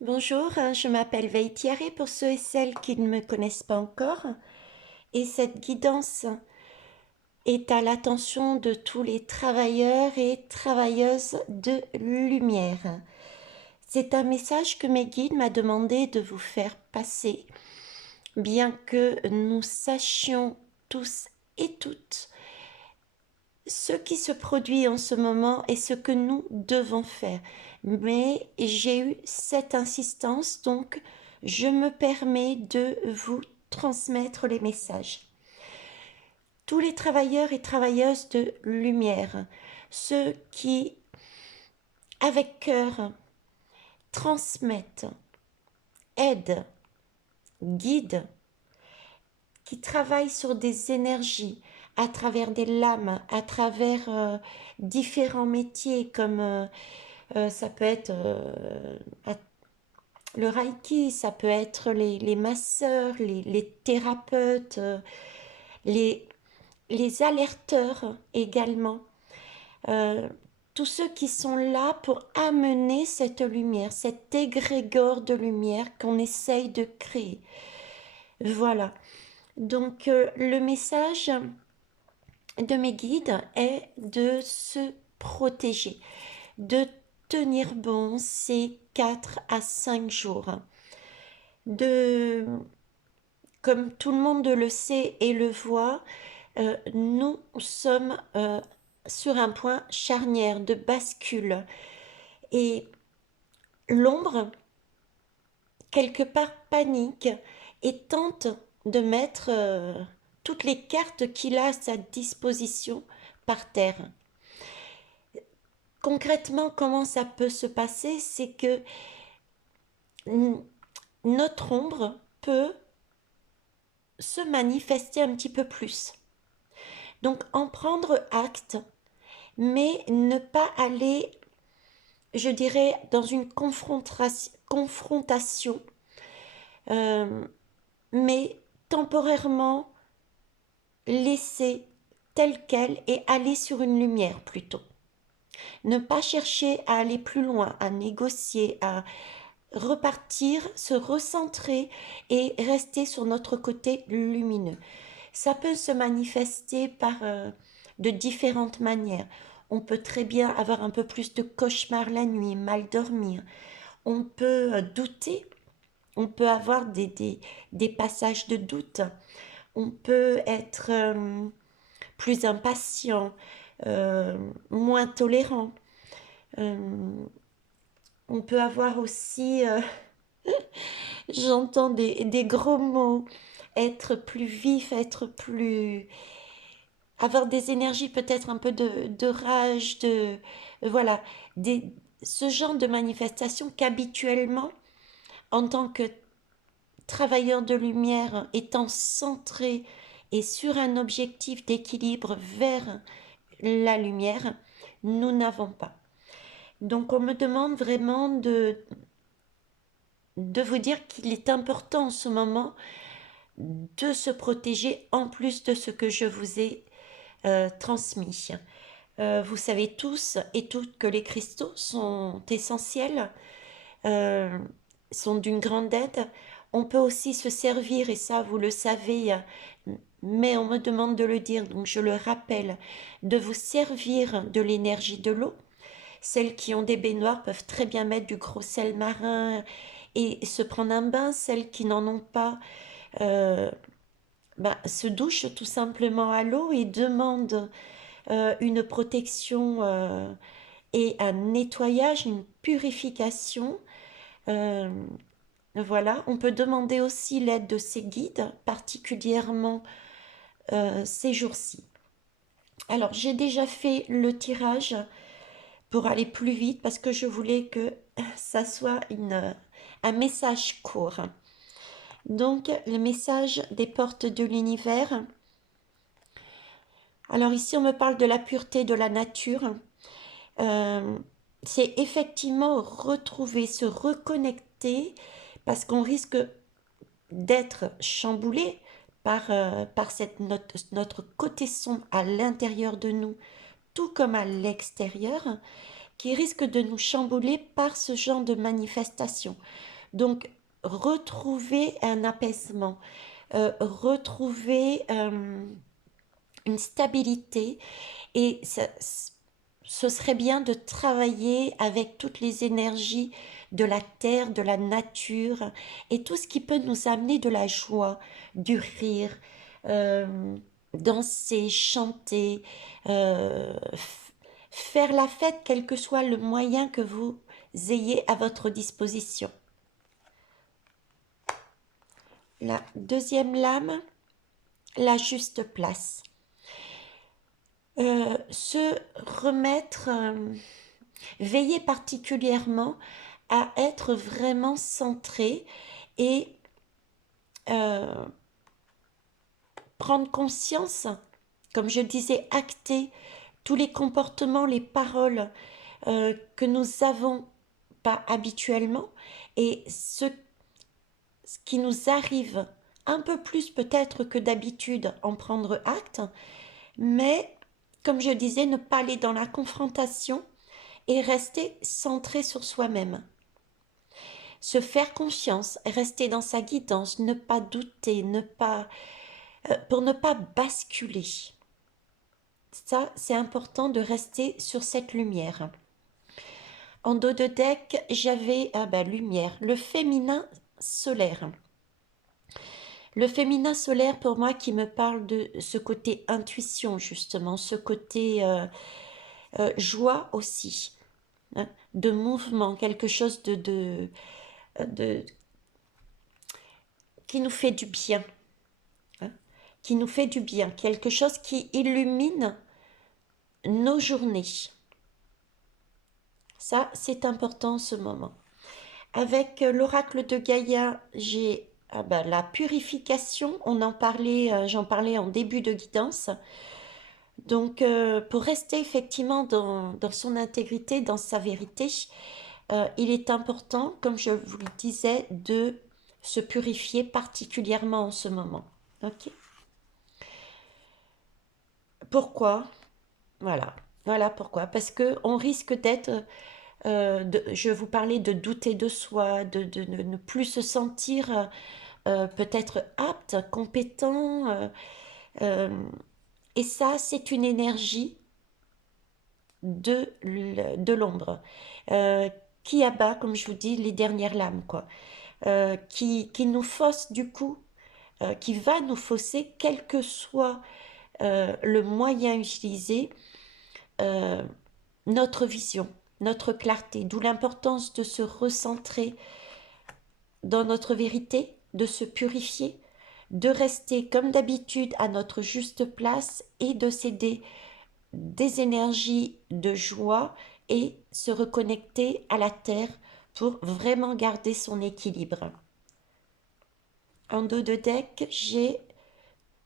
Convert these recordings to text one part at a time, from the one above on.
Bonjour, je m'appelle Veitiare pour ceux et celles qui ne me connaissent pas encore. Et cette guidance est à l'attention de tous les travailleurs et travailleuses de lumière. C'est un message que mes guides m'ont demandé de vous faire passer, bien que nous sachions tous et toutes ce qui se produit en ce moment et ce que nous devons faire. Mais j'ai eu cette insistance, donc je me permets de vous transmettre les messages. Tous les travailleurs et travailleuses de lumière, ceux qui, avec cœur, transmettent, aident, guident, qui travaillent sur des énergies à travers des lames, à travers différents métiers comme ça peut être le reiki, ça peut être les masseurs, les thérapeutes, les, les alerteurs également. Euh, tous ceux qui sont là pour amener cette lumière, cet égrégore de lumière qu'on essaye de créer. Voilà. Donc le message de mes guides est de se protéger, de tenir bon ces 4 à 5 jours. De, comme tout le monde le sait et le voit, nous sommes sur un point charnière de bascule. Et l'ombre, quelque part, panique et tente de mettre toutes les cartes qu'il a à sa disposition par terre. Concrètement, comment ça peut se passer? C'est que notre ombre peut se manifester un petit peu plus. Donc en prendre acte, mais ne pas aller, je dirais, dans une confrontation, euh, mais temporairement laisser telle qu'elle et aller sur une lumière plutôt. Ne pas chercher à aller plus loin, à négocier, à repartir, se recentrer et rester sur notre côté lumineux. Ça peut se manifester par de différentes manières. On peut très bien avoir un peu plus de cauchemars la nuit, mal dormir. On peut douter, on peut avoir des passages de doute. On peut être plus impatient, moins tolérant. Euh, on peut avoir aussi, j'entends des gros mots, être plus vif, être plus avoir des énergies peut-être un peu de rage, de voilà, des, ce genre de manifestation qu'habituellement, en tant que travailleur de lumière, étant centré et sur un objectif d'équilibre vers la lumière, nous n'avons pas. Donc on me demande vraiment de vous dire qu'il est important en ce moment de se protéger en plus de ce que je vous ai transmis. Vous savez tous et toutes que les cristaux sont essentiels, euh, sont d'une grande aide. On peut aussi se servir, et ça vous le savez, mais on me demande de le dire, donc je le rappelle, de vous servir de l'énergie de l'eau. Celles qui ont des baignoires peuvent très bien mettre du gros sel marin et se prendre un bain. Celles qui n'en ont pas euh, se douchent tout simplement à l'eau et demandent une protection et un nettoyage, une purification. Euh, voilà, on peut demander aussi l'aide de ses guides, particulièrement ces jours-ci. Alors, j'ai déjà fait le tirage pour aller plus vite parce que je voulais que ça soit un message court. Donc, le message des portes de l'univers. Alors ici, on me parle de la pureté de la nature. Euh, c'est effectivement retrouver, se reconnecter, parce qu'on risque d'être chamboulé par notre côté sombre à l'intérieur de nous, tout comme à l'extérieur. qui risque de nous chambouler par ce genre de manifestation. Donc, retrouver un apaisement, retrouver une stabilité, et ce serait bien de travailler avec toutes les énergies de la terre, de la nature, et tout ce qui peut nous amener de la joie, du rire, euh, danser, chanter, faire la fête, quel que soit le moyen que vous ayez à votre disposition. La deuxième lame, la juste place. Se remettre, veiller particulièrement à être vraiment centré et euh, prendre conscience, comme je disais, acter tous les comportements, les paroles que nous avons pas habituellement, et ce qui nous arrive un peu plus peut-être que d'habitude, en prendre acte, mais comme je disais, ne pas aller dans la confrontation et rester centré sur soi-même. Se faire confiance, rester dans sa guidance, ne pas douter, pour ne pas basculer. Ça, c'est important de rester sur cette lumière. En dos de deck, j'avais lumière, le féminin solaire. Le féminin solaire, pour moi, qui me parle de ce côté intuition, justement, ce côté joie aussi, hein, de mouvement, quelque chose de qui nous fait du bien, hein, qui nous fait du bien, quelque chose qui illumine nos journées. Ça, c'est important en ce moment. Avec l'oracle de Gaïa, j'ai la purification. J'en parlais en début de guidance. Donc, pour rester effectivement dans son intégrité, dans sa vérité, il est important, comme je vous le disais, de se purifier particulièrement en ce moment. Ok. Pourquoi? Voilà. Voilà pourquoi. Parce que on risque d'être, je vous parlais de douter de soi, de ne plus se sentir peut-être apte, compétent. Euh, et ça, c'est une énergie de l'ombre qui abat, comme je vous dis, les dernières lames, quoi. Qui nous fausse du coup, qui va nous fausser, quel que soit le moyen utilisé, euh, notre vision, notre clarté, d'où l'importance de se recentrer dans notre vérité, de se purifier, de rester comme d'habitude à notre juste place et de céder des énergies de joie et se reconnecter à la terre pour vraiment garder son équilibre. En dos de deck, j'ai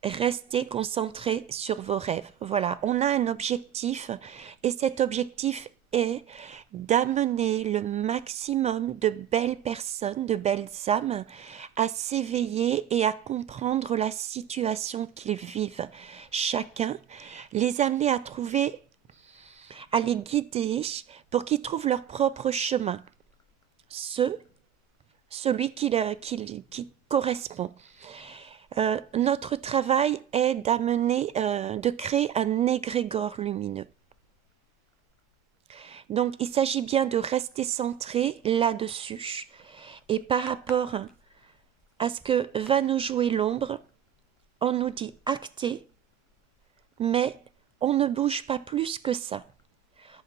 resté concentré sur vos rêves. Voilà, on a un objectif et cet objectif est d'amener le maximum de belles personnes, de belles âmes à s'éveiller et à comprendre la situation qu'ils vivent. Chacun, les amener à trouver, à les guider pour qu'ils trouvent leur propre chemin, celui qui correspond. Notre travail est d'amener, de créer un égrégore lumineux. Donc, il s'agit bien de rester centré là-dessus. Et par rapport à ce que va nous jouer l'ombre, on nous dit acter, mais on ne bouge pas plus que ça.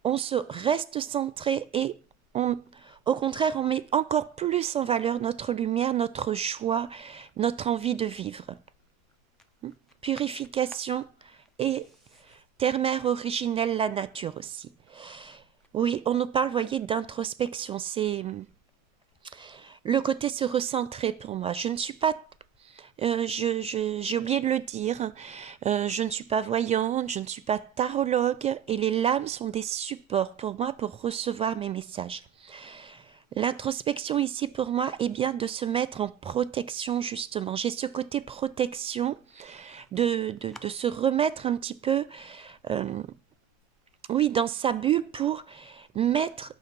On se reste centré et au contraire, on met encore plus en valeur notre lumière, notre joie, notre envie de vivre. Purification et terre-mère originelle, la nature aussi. Oui, on nous parle, voyez, d'introspection. C'est le côté se recentrer pour moi. Je ne suis pas, j'ai oublié de le dire, je ne suis pas voyante, je ne suis pas tarologue et les lames sont des supports pour moi pour recevoir mes messages. L'introspection ici pour moi est bien de se mettre en protection justement. J'ai ce côté protection de se remettre un petit peu, oui, dans sa bulle pour mettre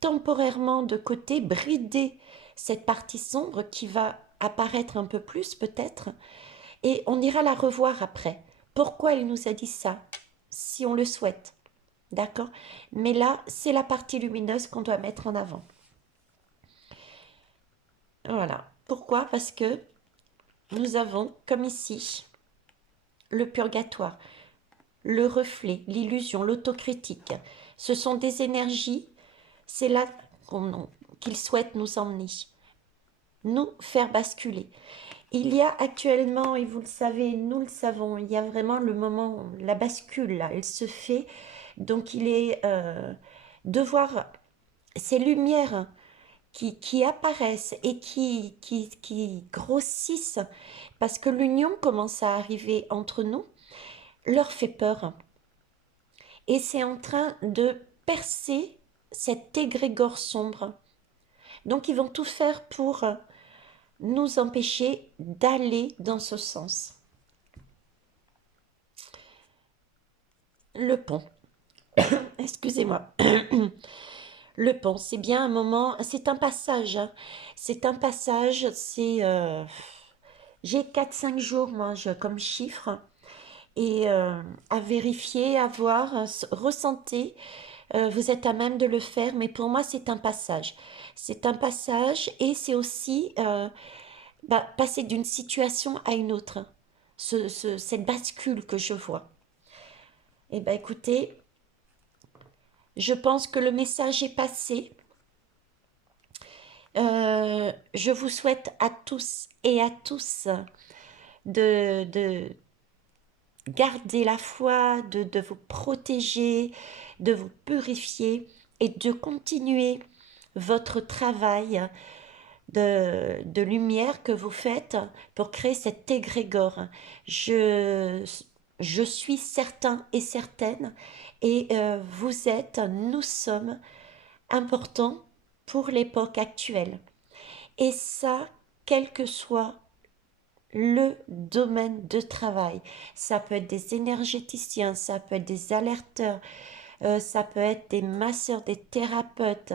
temporairement de côté, brider cette partie sombre qui va apparaître un peu plus peut-être, et on ira la revoir après. Pourquoi il nous a dit ça, si on le souhaite, d'accord? Mais là, c'est la partie lumineuse qu'on doit mettre en avant. Voilà. Pourquoi? Parce que nous avons, comme ici, le purgatoire, le reflet, l'illusion, l'autocritique. Ce sont des énergies, c'est là qu'il souhaite nous emmener, nous faire basculer. Il y a actuellement, et vous le savez, nous le savons, il y a vraiment le moment, la bascule là, elle se fait. Donc il est de voir ces lumières qui apparaissent et qui grossissent, parce que l'union commence à arriver entre nous, leur fait peur. Et c'est en train de percer cet égrégore sombre. Donc ils vont tout faire pour nous empêcher d'aller dans ce sens. Le pont. Excusez-moi. Le pont, c'est bien un moment, c'est un passage, hein. C'est un passage, c'est... j'ai 4-5 jours, moi, comme chiffre, et à vérifier, à voir, ressentez, vous êtes à même de le faire, mais pour moi, c'est un passage. C'est un passage et c'est aussi passer d'une situation à une autre, cette bascule que je vois. Eh bien, écoutez, je pense que le message est passé. Je vous souhaite à tous et à tous de garder la foi, de vous protéger, de vous purifier et de continuer votre travail de lumière que vous faites pour créer cet égrégore. Je, je suis certain et certaine, et vous êtes, nous sommes importants pour l'époque actuelle. Et ça, quel que soit le domaine de travail. Ça peut être des énergéticiens, ça peut être des alerteurs, ça peut être des masseurs, des thérapeutes,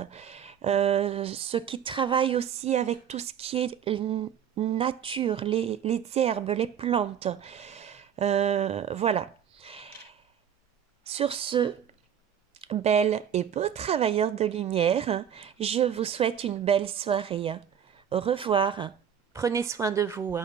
ceux qui travaillent aussi avec tout ce qui est nature, les herbes, les plantes. Voilà. Sur ce, bel et beau travailleur de lumière, je vous souhaite une belle soirée. Au revoir. Prenez soin de vous.